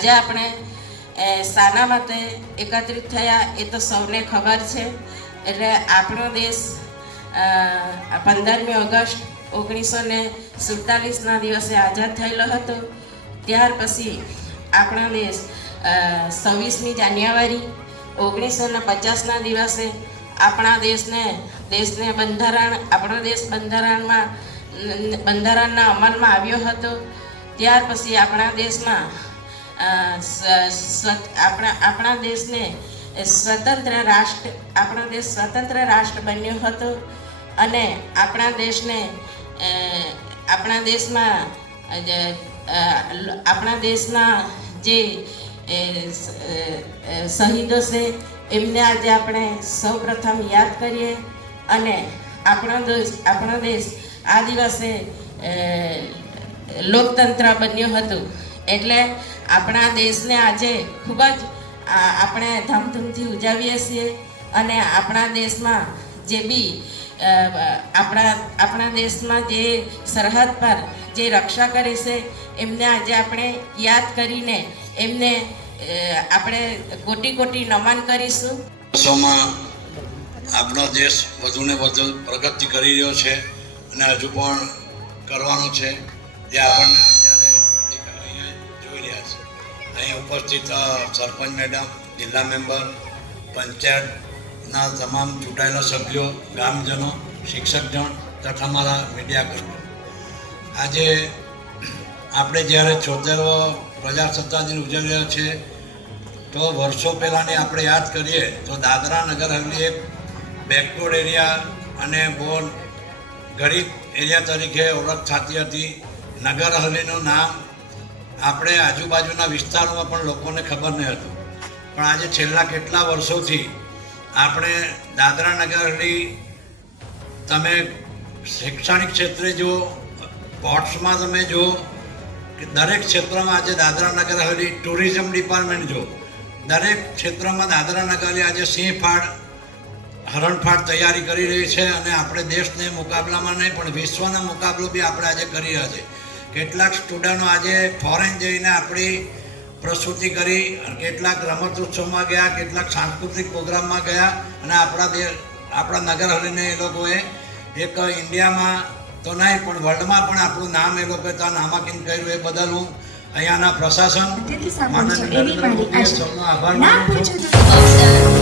આજે આપણે શાના માટે એકત્રિત થયા એ તો સૌને ખબર છે। એટલે આપણો દેશ 15મી ઓગસ્ટ 1947ના દિવસે આઝાદ થયેલો હતો। ત્યાર પછી આપણો દેશ 26મી જાન્યુઆરી 1950ના દિવસે આપણા દેશને આપણો દેશ બંધારણના અમલમાં આવ્યો હતો। ત્યાર પછી આપણા દેશમાં આપણા દેશને સ્વતંત્ર રાષ્ટ્ર બન્યો હતો અને આપણા દેશના જે શહીદો છે એમને આજે આપણે સૌપ્રથમ યાદ કરીએ અને આપણો દેશ આ દિવસે લોકતંત્ર બન્યો હતો। એટલે આપણા દેશને આજે ખૂબ જ આપણે ધામધૂમથી ઉજવીએ છીએ અને આપણા દેશમાં જે બી આપણા દેશમાં જે સરહદ પર જે રક્ષા કરે છે એમને આજે આપણે યાદ કરીને એમને આપણે કોટી કોટી નમન કરીશું। વર્ષોમાં આપણો દેશ વધુને વધુ પ્રગતિ કરી રહ્યો છે અને હજુ પણ કરવાનો છે, જે આપણને અત્યારે અહીંયા જોઈ રહ્યા છે। અહીં ઉપસ્થિત સરપંચ મેડમ, જિલ્લા મેમ્બર, પંચાયતના તમામ ચૂંટાયેલા સભ્યો, ગામજનો, શિક્ષકજન તથા મારા મીડિયાકર્મીઓ, આજે આપણે જ્યારે 76 પ્રજાસત્તાક દિન ઉજવી રહ્યા છીએ તો વર્ષો પહેલાંની આપણે યાદ કરીએ તો દાદરા નગર હવેલી એક બેકવર્ડ એરિયા અને બહુ ગરીબ એરિયા તરીકે ઓળખ થતી હતી। નગર હવેલીનું નામ આપણે આજુબાજુના વિસ્તારોમાં પણ લોકોને ખબર નહીં હતું, પણ આજે છેલ્લા કેટલા વર્ષોથી આપણે દાદરા નગર હવેલી, તમે શૈક્ષણિક ક્ષેત્રે જો, સ્પોર્ટ્સમાં તમે જો, કે દરેક ક્ષેત્રમાં આજે દાદરા નગર હવેલી, ટુરિઝમ ડિપાર્ટમેન્ટ જો, દરેક ક્ષેત્રમાં દાદરા નગર હવેલી આજે સિંહફાડ, હરણફાડ તૈયારી કરી રહી છે અને આપણે દેશને મુકાબલામાં નહીં પણ વિશ્વના મુકાબલો બી આપણે આજે કરી રહ્યા છીએ। કેટલાક સ્ટુડન્ટો આજે ફોરેન જઈને આપણી પ્રસ્તુતિ કરી, કેટલાક રમતોત્સવમાં ગયા, કેટલાક સાંસ્કૃતિક પ્રોગ્રામમાં ગયા અને આપણા નગર હવેલીને એ લોકોએ એક ઇન્ડિયામાં તો નહીં પણ વર્લ્ડમાં પણ આપણું નામ એ લોકોએ ત્યાં નામાંકિત કર્યું। એ બદલ હું અહીંયાના પ્રશાસન, માનનીય નરેન્દ્ર મોદીએ સૌનો આભાર માનું છું।